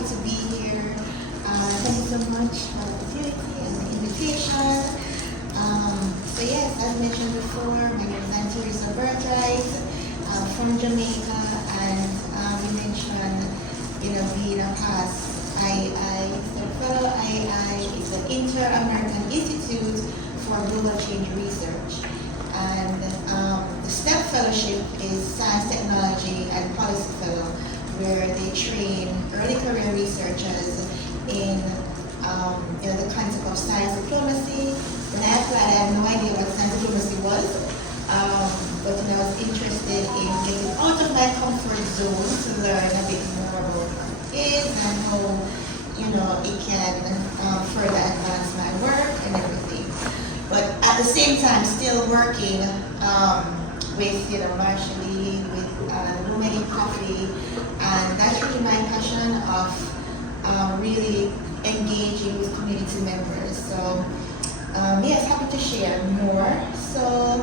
happy to be here. Thank you so much for the opportunity and the invitation. So yes, as mentioned before, my name is Anne-Teresa Birthwright. I'm from Jamaica, and we mentioned, being a past fellow. II is the Inter-American Institute for Global Change Research. And the STEP Fellowship is Science, Technology, and Policy Fellow, where they train early career researchers in the concept of science diplomacy. When I applied, I had no idea what science diplomacy was, but I was interested in getting out of my comfort zone to learn a bit more about what it is and how it can further advance my work and everything. But at the same time, still working with Marshall, with Women in Coffee, and that's really my passion of really engaging with community members. So yes, happy to share more. So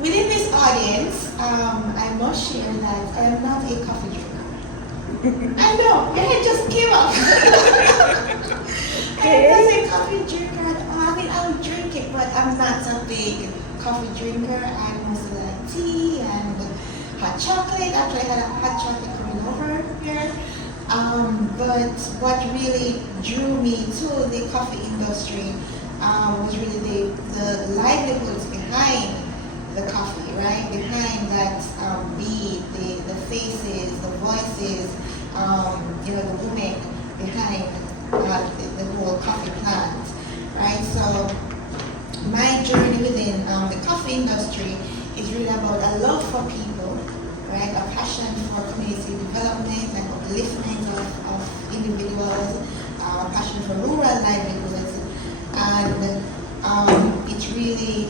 within this audience, I must share that I am not a coffee drinker. I know, your head just came up. I'm not a coffee drinker at all. I mean, I'll drink it, but I'm not a big coffee drinker. I mostly like tea and hot chocolate. Actually, I had a hot chocolate coming over here. But what really drew me to the coffee industry was really the livelihoods behind the coffee, right? Behind that beat, the faces, the voices, the women behind the whole coffee plant, right? So my journey within the coffee industry is really about a love for people, right? A passion for community development and upliftment of individuals, a passion for rural livelihoods, and it really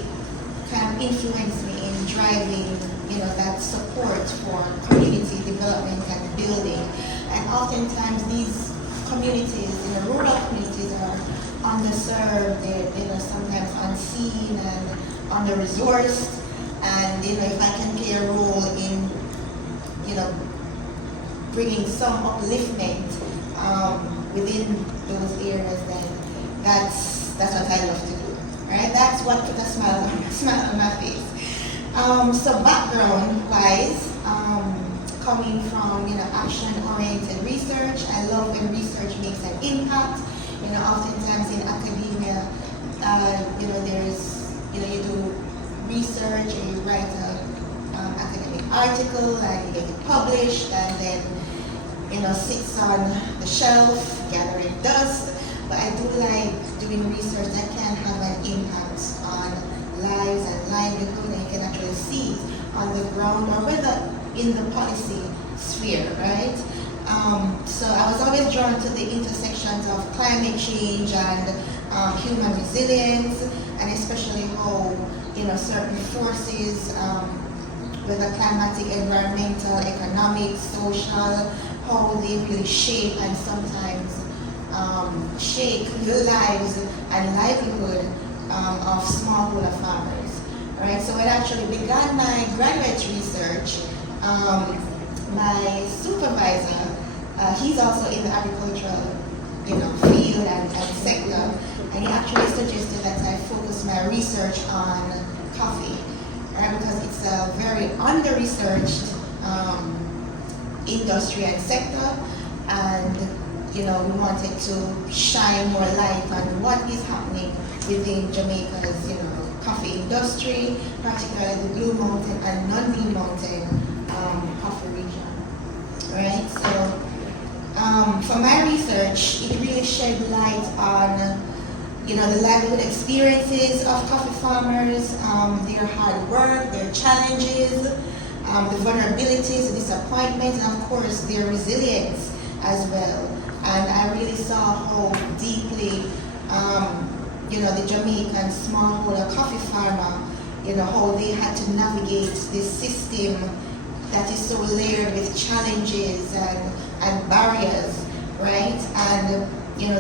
kind of influenced me in driving, that support for community development and building. And oftentimes these communities, rural communities are underserved, they're sometimes unseen and under-resourced. And if I can play a role in, bringing some upliftment within those areas, then that's what I love to do, right? That's what put a smile on my face. So background-wise, coming from action-oriented research, I love when research makes an impact. Oftentimes in academia, there's you do research and you write an academic article and you get it published, and then sits on the shelf gathering dust. But I do like doing research that can have an impact on lives and livelihood, and you can actually see it on the ground or whether in the policy sphere, right? So I was always drawn to the intersections of climate change and human resilience, and especially how certain forces, whether climatic, environmental, economic, social, how they really shape and sometimes shake the lives and livelihood of smallholder farmers, right? So when I actually began my graduate research, my supervisor, he's also in the agricultural, field and sector, and he actually suggested that I focus my research on coffee, right? Because it's a very under-researched industry and sector, and we wanted to shine more light on what is happening within Jamaica's, coffee industry, particularly the Blue Mountain and non-Blue Mountain coffee region, right? So for my research, it really shed light on, the livelihood experiences of coffee farmers, their hard work, their challenges, the vulnerabilities, the disappointments, and of course their resilience as well. And I really saw how deeply, the Jamaican smallholder coffee farmer, how they had to navigate this system that is so layered with challenges and barriers, right? And,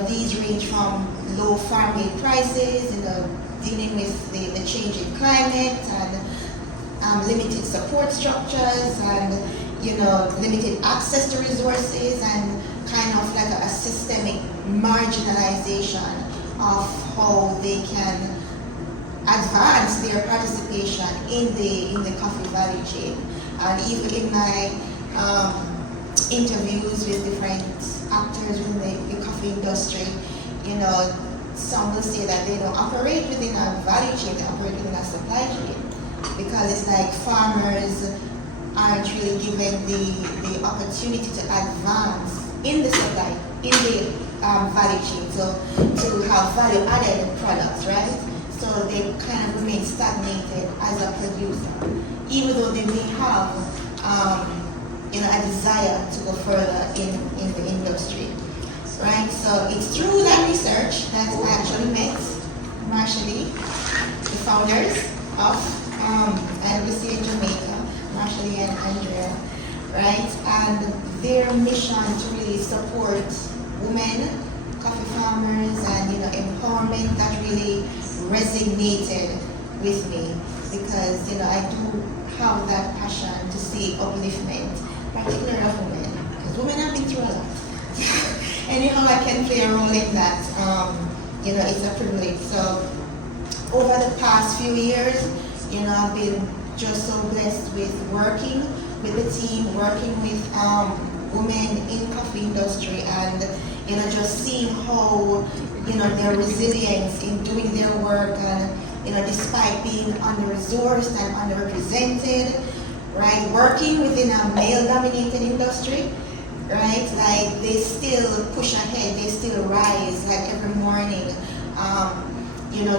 these range from low farm gate prices, dealing with the changing climate and limited support structures, and limited access to resources and kind of like a systemic marginalization of how they can advance their participation in the coffee value chain. And even in my interviews with different actors within the coffee industry, some will say that they don't operate within a value chain, they operate within a supply chain, because it's like farmers aren't really given the opportunity to advance in the supply, in the value chain, so to have value added products, right? So they kind of remain stagnated as a producer, even though they may have a desire to go further in the industry, right? So it's through that research that I actually met Marshally, the founders of IWCA in Jamaica, Marshally and Andrea, right? And their mission to really support women, coffee farmers, and empowerment, that really resonated with me, because I do have that passion to see upliftment, particularly of women, because women have been through a lot. Anyhow I can play a role in that, it's a privilege. So over the past few years, I've been just so blessed with working with the team, working with women in coffee industry, and just seeing how their resilience in doing their work, and despite being under-resourced and underrepresented, right, working within a male-dominated industry, right, like they still push ahead, they still rise like every morning,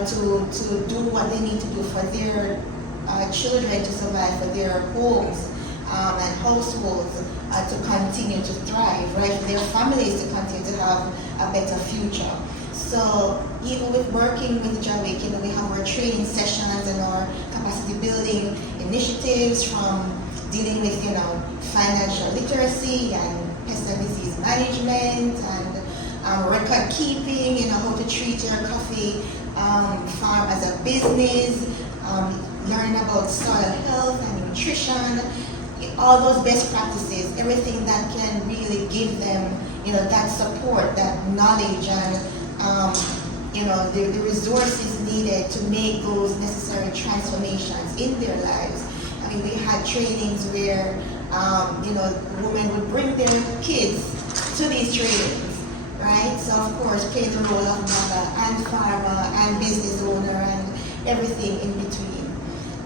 to do what they need to do for their children to survive, for their homes and households to continue to thrive, right, for their families to continue to have a better future. So even with working with JAWIC, we have our training sessions and our capacity building initiatives, from dealing with financial literacy and pest and disease management, and record keeping, how to treat your coffee farm as a business, learning about soil health and nutrition, all those best practices, everything that can really give them that support, that knowledge, and the resources needed to make those necessary transformations in their lives. I mean, we had trainings where women would bring their kids to these trainings, right? So of course, playing the role of mother and farmer and business owner and everything in between.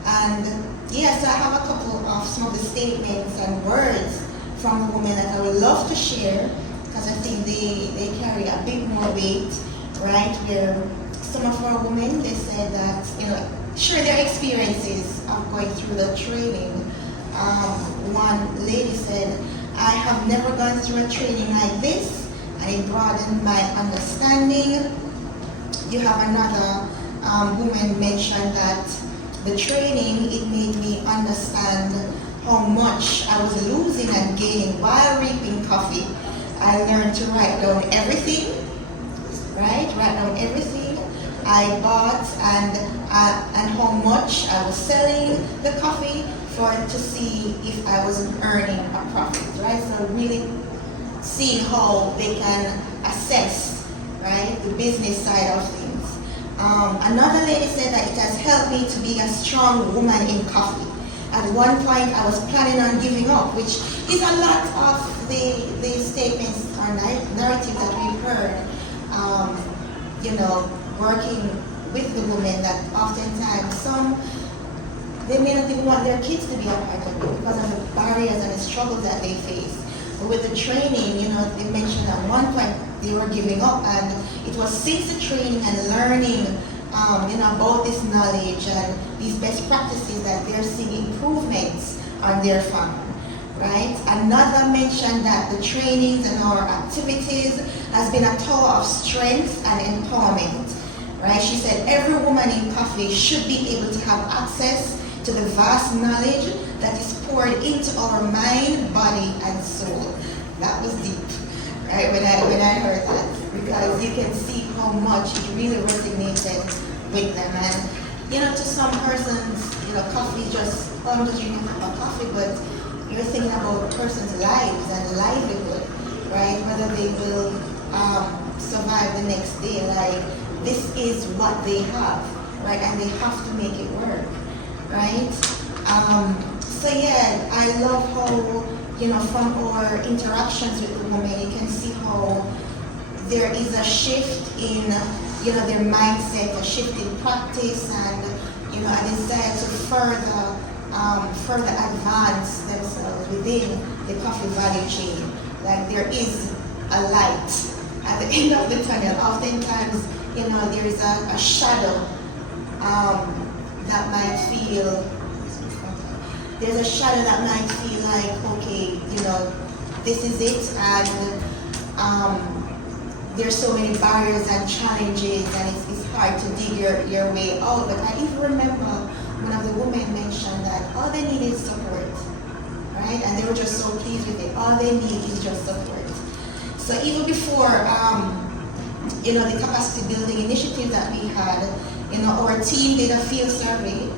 And yes, I have a couple of some of the statements and words from the women that I would love to share, because I think they carry a bit more weight, right? Where some of our women, they said that, share their experiences of going through the training. One lady said, I have never gone through a training like this, and it broadened my understanding. You have another woman mentioned that the training, it made me understand how much I was losing and gaining while reaping coffee. I learned to write down everything, right? Write down everything I bought and how much I was selling the coffee to see if I was earning a profit, right? So really seeing how they can assess, right, the business side of things. Another lady said that it has helped me to be a strong woman in coffee. At one point, I was planning on giving up, which is a lot of the statements or narratives that we've heard, working with the women, that oftentimes they may not even want their kids to be a part of it because of the barriers and the struggles that they face. But with the training, they mentioned at one point they were giving up, and it was since the training and learning about this knowledge and these best practices that they're seeing improvements on their farm, right? Another mentioned that the trainings and our activities has been a tower of strength and empowerment, right? She said every woman in coffee should be able to have access to the vast knowledge that is poured into our mind, body, and soul. That was deep, right? When I heard that, because you can see how much it really resonated with them. And to some persons, coffee is just, I'm just drinking a cup of coffee, but you're thinking about persons' lives and livelihood, right? Whether they will survive the next day. Like, this is what they have, right? And they have to make it work, right? So yeah, I love how, from our interactions with the women, you can see how there is a shift in, their mindset, a shift in practice, and, a desire to further advance themselves within the coffee value chain. Like, there is a light at the end of the tunnel. Oftentimes, there is a shadow that might feel, there's a shadow that might feel like, okay, this is it, and there's so many barriers and challenges, and it's hard to dig your way out. But I even remember one of the women mentioned that all they need is support, right? And they were just so pleased with it. All they need is just support. So even before, the capacity building initiative that we had, our team did a field survey,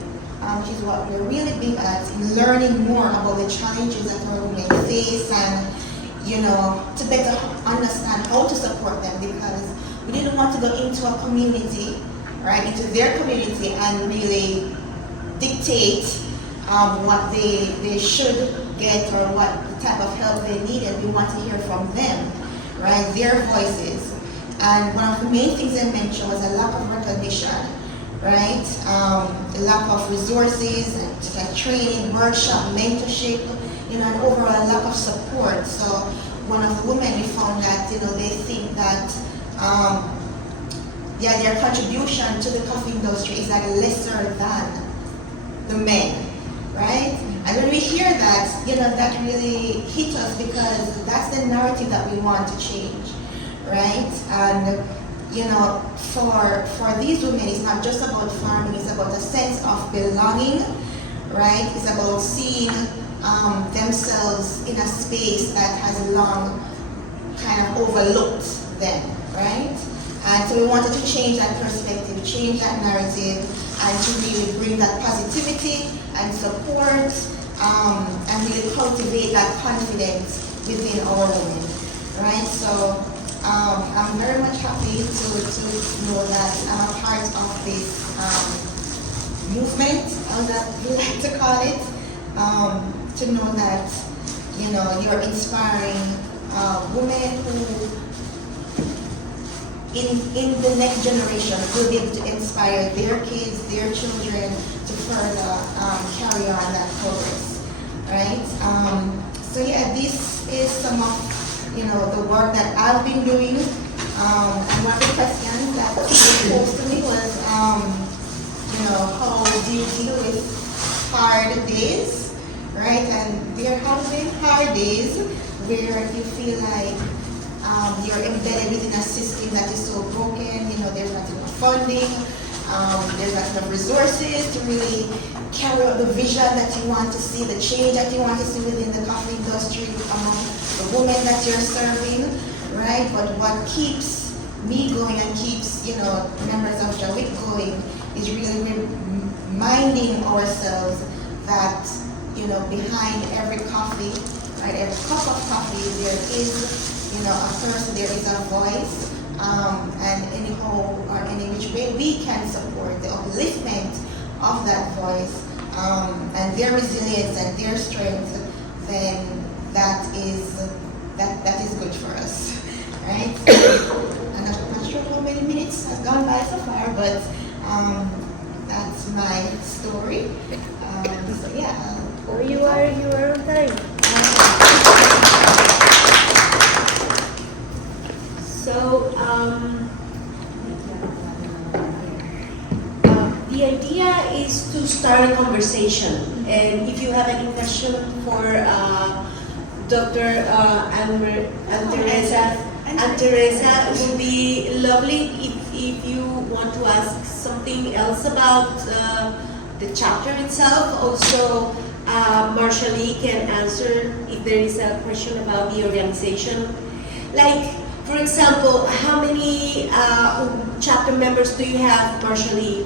which is what we're really big at, in learning more about the challenges that our women face, and to better understand how to support them, because we didn't want to go into a community, right, into their community, and really dictate what they should get or what type of help they needed. We want to hear from them, right, their voices. And one of the main things I mentioned was a lack of recognition, right, a lack of resources, like training, workshop, mentorship, and overall lack of support. So one of the women, we found that, they think that, their contribution to the coffee industry is like lesser than the men, right? And when we hear that, that really hit us, because that's the narrative that we want to change, right? And, for these women, it's not just about farming, it's about a sense of belonging, right? It's about seeing themselves in a space that has long kind of overlooked them, right? And so we wanted to change that perspective, change that narrative, and to really bring that positivity and support, and really cultivate that confidence within our women, right? So I'm very much happy to know that I'm a part of this movement, that you like to call it, to know that, you're inspiring women who, in the next generation, will be able to inspire their kids, their children, to further carry on that progress, right? So yeah, this is some of, the work that I've been doing. And one of the questions that people posed to me was, how do you deal with hard days, right? And there have been hard days where you feel like you're embedded within a system that is so broken, there's not enough funding, there's not enough resources to really carry out the vision that you want to see, the change that you want to see within the coffee industry among the women that you're serving, right? But what keeps me going and keeps, members of JAWIC going is really reminding ourselves that, behind every coffee, right, every cup of coffee, there is, a person, there is a voice, and anyhow or any which way we can support the upliftment of that voice, and their resilience and their strength, then that is good for us, right? And I'm not sure how many minutes has gone by so far, but that's my story. So yeah. You are on time. So the idea is to start a conversation, and if you have any question for Dr. Anne-Teresa, it would be lovely if you want to ask something else about the chapter itself. Also, Marshall can answer if there is a question about the organization. Like, for example, how many chapter members do you have, Marshall?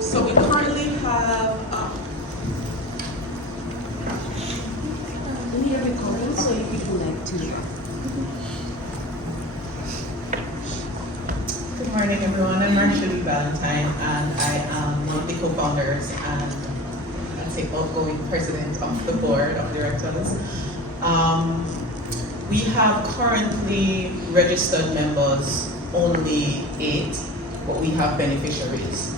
So we currently have be a recording, so if you would like to. Good morning, everyone. I'm Marshall Valentine, and I am one of the co-founders and I'd say outgoing president of the board of directors. We have currently registered members only 8, but we have beneficiaries.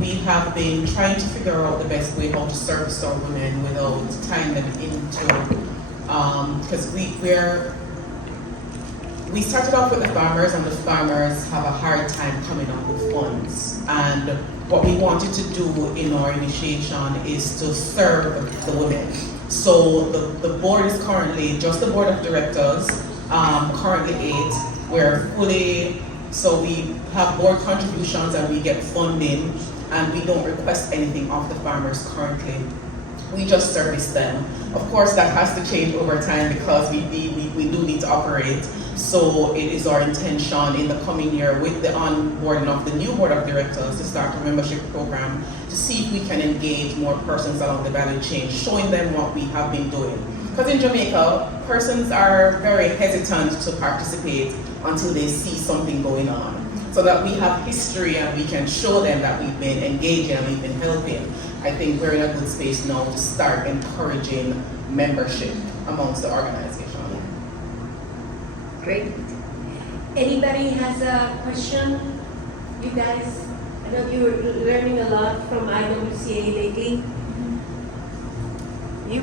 We have been trying to figure out the best way how to service our women without tying them into, because we started off with the farmers, and the farmers have a hard time coming up with funds. And what we wanted to do in our initiation is to serve the women. So the board is currently just the board of directors, currently 8. We're fully, so we have board contributions and we get funding, and we don't request anything of the farmers currently. We just service them. Of course, that has to change over time because we do need to operate. So it is our intention in the coming year with the onboarding of the new board of directors to start a membership program to see if we can engage more persons along the value chain, showing them what we have been doing. Because in Jamaica, persons are very hesitant to participate until they see something going on. So that we have history and we can show them that we've been engaging and we've been helping. I think we're in a good space now to start encouraging membership amongst the organization. Great. Anybody has a question? You guys, I know you're learning a lot from IWCA lately. You?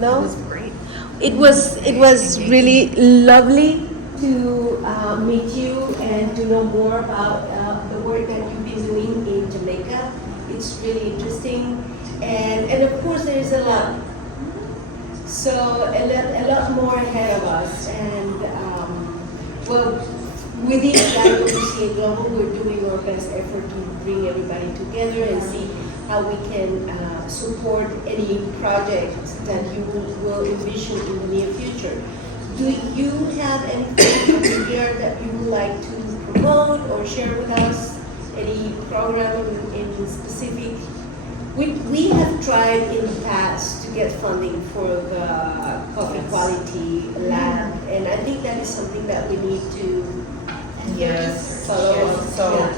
No? It was great. It was really lovely to meet you and to know more about the work that you've been doing in Jamaica. It's really interesting, and of course there is a lot. So a lot more ahead of us, and well, within IWCA Global, we're doing our best effort to bring everybody together and see how we can support any project that you will envision in the near future. Do you have anything particular that you would like to promote or share with us? Any program in specific? We have tried in the past to get funding for the coffee quality lab, and I think that is something that we need to follow. Yes. So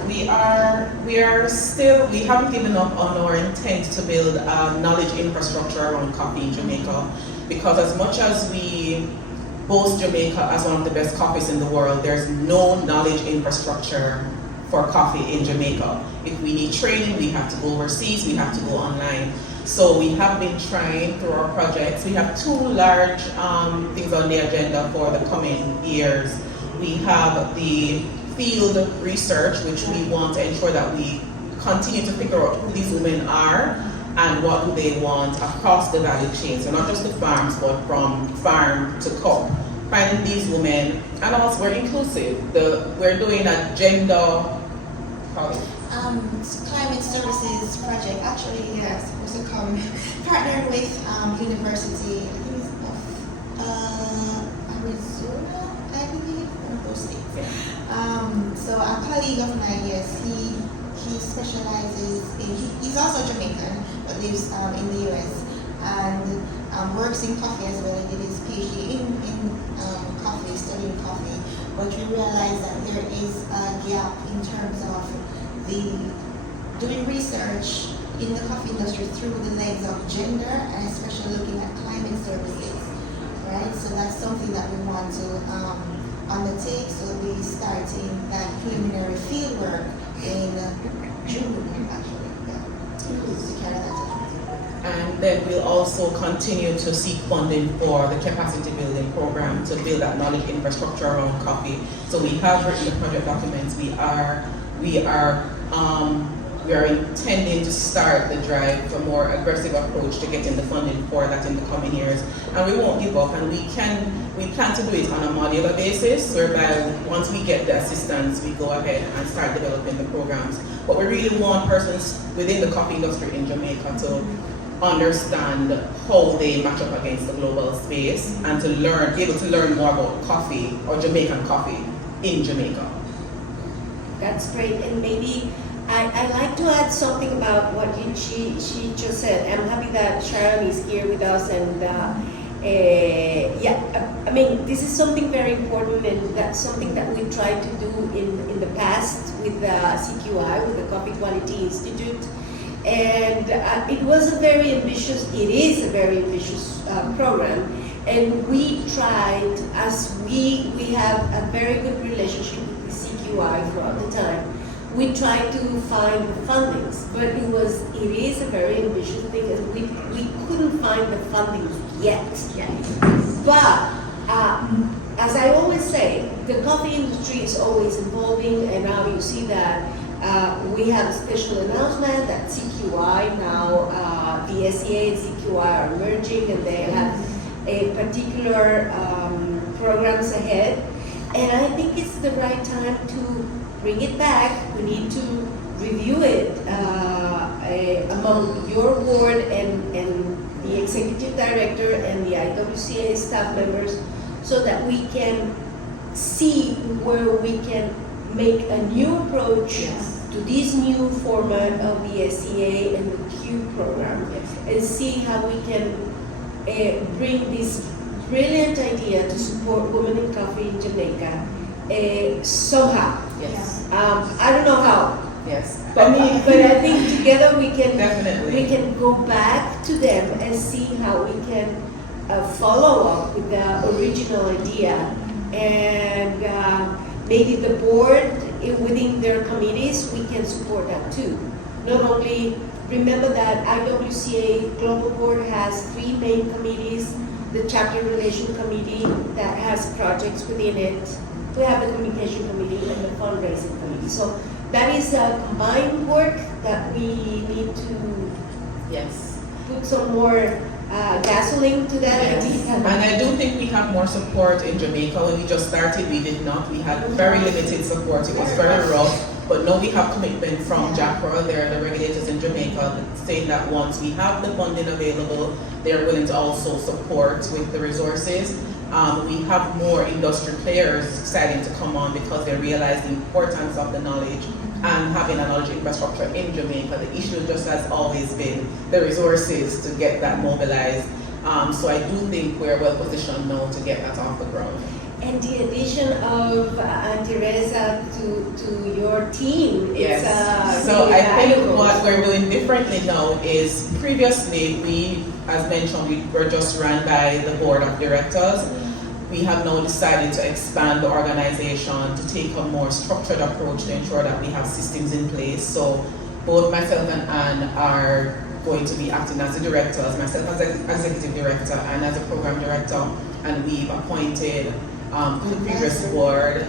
Yeah. we haven't given up on our intent to build a knowledge infrastructure around coffee in Jamaica, because as much as we boast Jamaica as one of the best coffees in the world, there's no knowledge infrastructure for coffee in Jamaica. If we need training, we have to go overseas, we have to go online. So we have been trying through our projects. We have 2 large things on the agenda for the coming years. We have the field research, which we want to ensure that we continue to figure out who these women are and what do they want across the value chain. So not just the farms, but from farm to cup. Finding these women, and also we're inclusive. We're doing a gender climate services project. Actually, yeah, supposed to come partnered with University of Arizona, I believe, one of those states. So a colleague of mine, yes, he specializes in. He's also Jamaican, but lives in the US and works in coffee as well. He did his PhD in coffee, studying coffee. But we realized that there is a gap in terms of doing research in the coffee industry through the lens of gender, and especially looking at climate services, right? So that's something that we want to undertake. So we'll be starting that preliminary field work in June, actually. Yeah. To carry that out. And then we'll also continue to seek funding for the capacity building program to build that knowledge infrastructure around coffee. So we have written the project documents. We are intending to start the drive for a more aggressive approach to getting the funding for that in the coming years. And we won't give up, and we plan to do it on a modular basis, whereby once we get the assistance, we go ahead and start developing the programs. But we really want persons within the coffee industry in Jamaica to understand how they match up against the global space and to be able to learn more about coffee or Jamaican coffee in Jamaica. That's great, and maybe I like to add something about what she just said. I'm happy that Sharon is here with us, and I mean, this is something very important, and that's something that we tried to do in the past with the CQI, with the Coffee Quality Institute, and it was a very ambitious. It is a very ambitious program, and we tried, as we have a very good relationship with the CQI throughout the time. We tried to find the fundings, but it is a very ambitious thing, and we couldn't find the fundings yet. But as I always say, the coffee industry is always evolving, and now you see that we have a special announcement that CQI now, the SEA and CQI are merging, and they have a particular programs ahead, and I think it's the right time to bring it back. We need to review it among your board and the executive director and the IWCA staff members, so that we can see where we can make a new approach to this new format of the SEA and the Q program, and see how we can bring this brilliant idea to support women in coffee in Jamaica somehow. Yes. I don't know how. Yes. But I think together we can Definitely. we can go back to them and see how we can follow up with the original idea, and maybe the board within their committees, we can support that too. Not only remember that IWCA Global Board has 3 main committees: the Chapter Relation Committee that has projects within it. We have the Communication Committee and the Fundraising Committee. So that is a combined work that we need to put some more gasoline to that idea. And I do think we have more support in Jamaica. When we just started, we did not. We had very limited support. It was very rough. But now we have commitment from JAPRA, they're the regulators in Jamaica, saying that once we have the funding available, they're willing to also support with the resources. We have more industry players deciding to come on because they realize the importance of the knowledge and having a knowledge infrastructure in Jamaica. The issue just has always been the resources to get that mobilized. So I do think we're well positioned now to get that off the ground. And the addition of Anne-Teresa to your team is so really I think valuable. what we're doing differently now is previously we, as mentioned, we were just run by the board of directors. We have now decided to expand the organization to take a more structured approach to ensure that we have systems in place. So both myself and Anne are going to be acting as the directors, myself as executive director and as a program director, and we've appointed the previous board,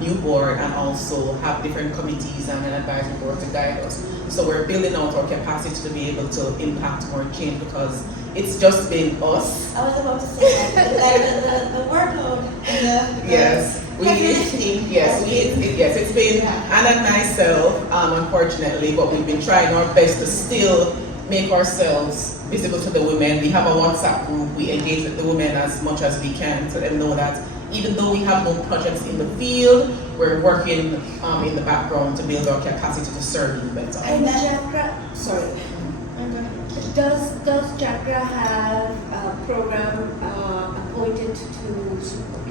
new board, and also have different committees and an advisory board to guide us. So we're building out our capacity to be able to impact more change, because it's just been us. I was about to say that, the workload and it's been Anna and myself, unfortunately, but we've been trying our best to still make ourselves visible to the women. We have a WhatsApp group, we engage with the women as much as we can to let them know that even though we have no projects in the field, we're working in the background to build our capacity to serve you better. And JAPRA, does JAPRA have a program appointed in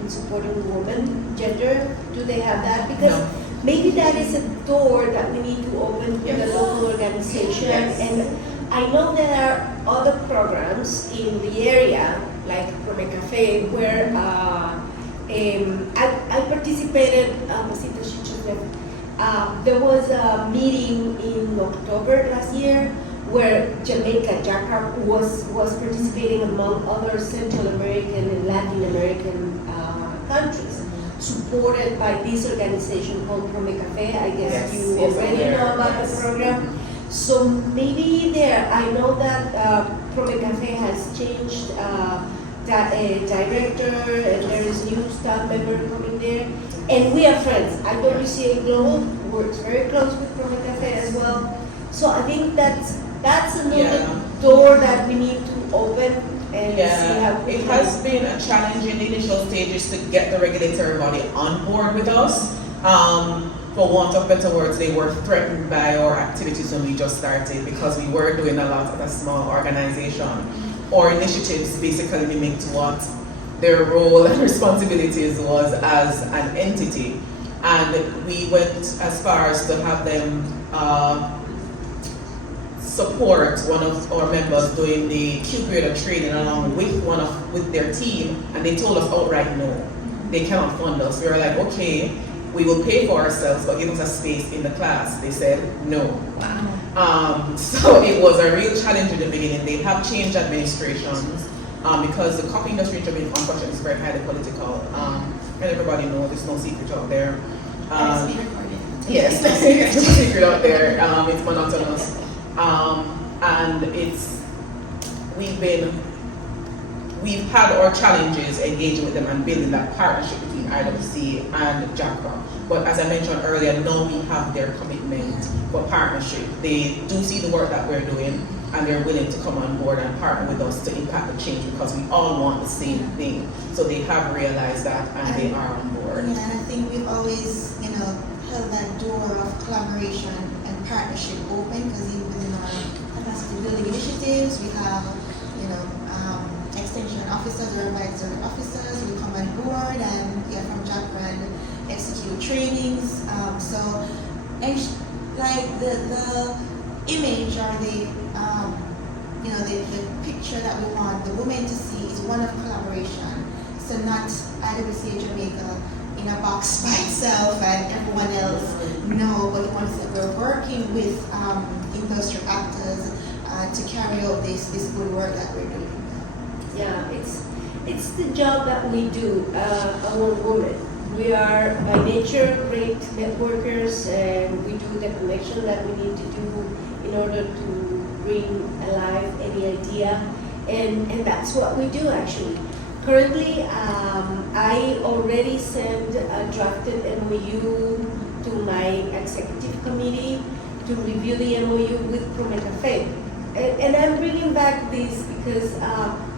supporting women, gender? Do they have that? Because maybe that is a door that we need to open for the local organization. And I know there are other programs in the area, like Prome Cafe, where I participated. There was a meeting in October last year where Jamaica, JAPRA was participating among other Central American and Latin American countries, supported by this organization called Prome Cafe. I guess you already know about the program. So maybe there, I know that Prome Cafe has changed director, and there is new staff member coming there. And we are friends. IWCA Global works very close with Prome Cafe as well. So I think that's another door that we need to open and see how it has been a challenge in the initial stages to get the regulatory body on board with us. for want of better words, they were threatened by our activities when we just started because we were doing a lot at a small organization. Our initiatives basically mimicked what their role and responsibilities was as an entity. And we went as far as to have them support one of our members doing the Q grader training along with their team, and they told us outright no, they cannot fund us. We were like, okay, we will pay for ourselves, but give us a space in the class. They said no. Wow. So it was a real challenge in the beginning. They have changed administrations because the coffee industry in Jamaica, unfortunately, is very highly political. And everybody knows there's no secret out there. That is being recorded. Yes, there's no secret out there. It's monotonous. And we've had our challenges engaging with them and building that partnership between IWCA and JACRA. But as I mentioned earlier, now we have their commitment for partnership. They do see the work that we're doing, and they're willing to come on board and partner with us to impact the change because we all want the same thing. So they have realized that, and they are on board. Yeah, and I think we've always, held that door of collaboration and partnership open, because even within our capacity building initiatives, we have, extension officers or advisory officers who come on board and from JACRA and execute trainings. And like the image or the picture that we want the women to see is one of collaboration. So not IWCA Jamaica in a box by itself and everyone else. No, but once we're working with industrial actors to carry out this good work that we're doing. Yeah, it's the job that we do among women. We are by nature great networkers, and we do the connection that we need to do in order to bring alive any idea, and that's what we do actually. Currently, I already sent a drafted MOU to my executive committee to review the MOU with Prometa Faith. And I'm bringing back this because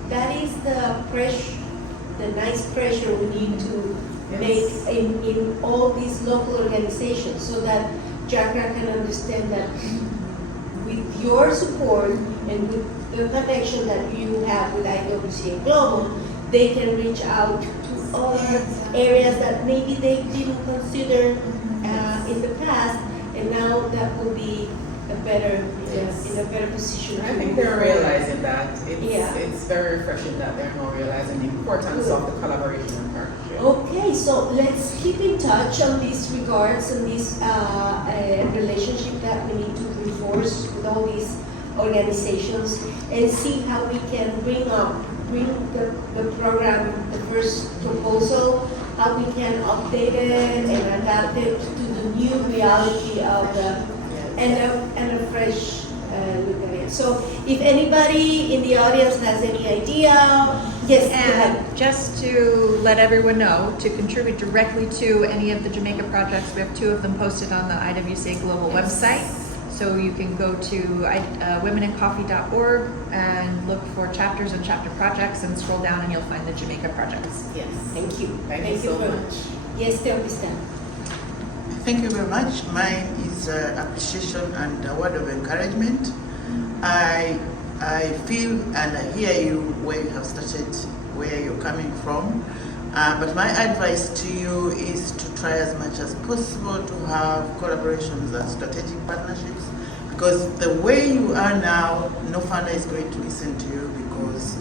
that is the nice pressure we need to make in all these local organizations, so that JACRA can understand that with your support and with the connection that you have with IWCA Global, they can reach out to other areas that maybe they didn't consider in the past, and now that will be in a better position. I think they're realizing that. It's very refreshing that they're now realizing the importance of the collaboration and partnership. Okay, so let's keep in touch on these regards and this relationship that we need to reinforce with all these organizations, and see how we can bring the program, the first proposal, how we can update it and adapt it to the new reality of and a fresh look at it. So if anybody in the audience has any idea, yes, go ahead. And just to let everyone know, to contribute directly to any of the Jamaica projects, we have 2 of them posted on the IWCA Global website. So you can go to womenandcoffee.org and look for chapters and chapter projects and scroll down and you'll find the Jamaica projects. Yes. Thank you. Thank you so very much. Yes, Teopista. Thank you very much. Mine is appreciation and a word of encouragement. I feel and I hear you where you have started, where you're coming from. But my advice to you is to try as much as possible to have collaborations and strategic partnerships, because the way you are now, no funder is going to listen to you because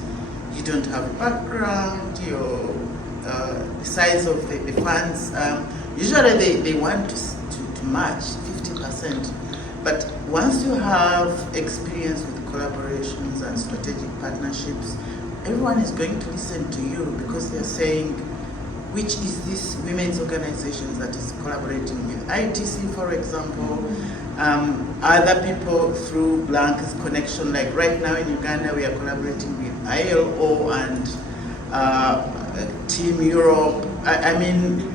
you don't have a background, the size of the funds. Usually they want to match 50%, but once you have experience with collaborations and strategic partnerships, everyone is going to listen to you because they're saying, which is this women's organization that is collaborating with ITC, for example, other people through Blank's connection, like right now in Uganda, we are collaborating with ILO and Team Europe. I mean,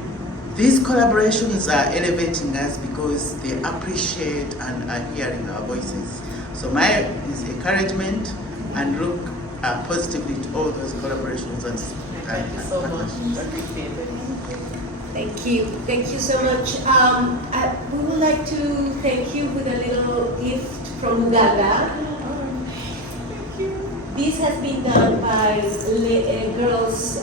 these collaborations are elevating us because they appreciate and are hearing our voices. So my is encouragement and look positively to all those collaborations. And Thank you so much. Appreciate it. Thank you so much. We would like to thank you with a little gift from Uganda. This has been done by girls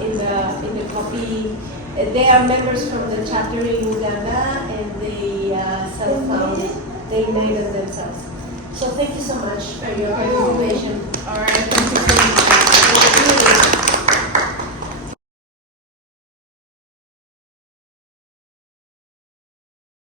in the coffee. They are members from the chapter in Uganda, and they self-found. They made it themselves. So thank you so much for your participation. All right, thank you so much. Thank you.